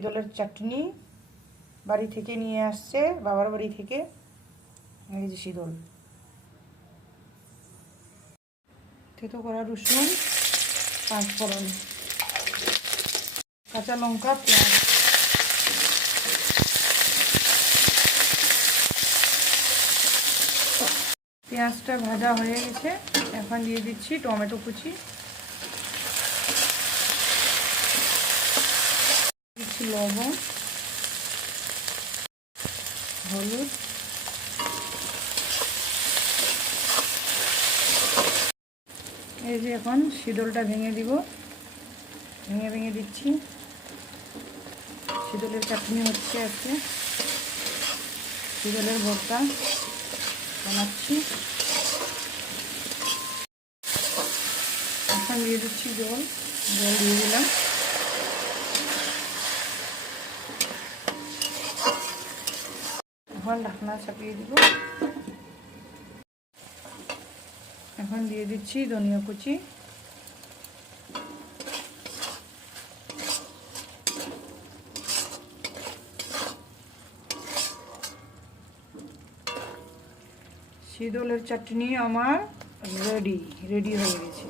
শীতলের চাটনি বাড়ি থেকে নিয়ে আসছে, বাবার বাড়ি থেকে। এই যে শীতল, থেতো করা রসুন, পাঁচফোড়ন, কাঁচা লঙ্কা, পেঁয়াজ। পেঁয়াজটা ভাজা হয়ে গেছে, এখন দিয়ে দিচ্ছি টমেটো কুচি, দিচ্ছি লবণ, হলুদ, এই যে এখন শীতলটা ভেঙে দিব, ভেঙে দিচ্ছি। শীতলের চাটনি হচ্ছে আজকে, শীতলের ভর্তা বানাচ্ছি। এখন দিয়ে দিচ্ছি জল দিয়ে দিলাম। এখন ঢাকনা চাপিয়ে দিব। এখন দিয়ে দিচ্ছি ধনিয়া কুচি, শীতলের চাটনি আমার রেডি হয়ে গেছে।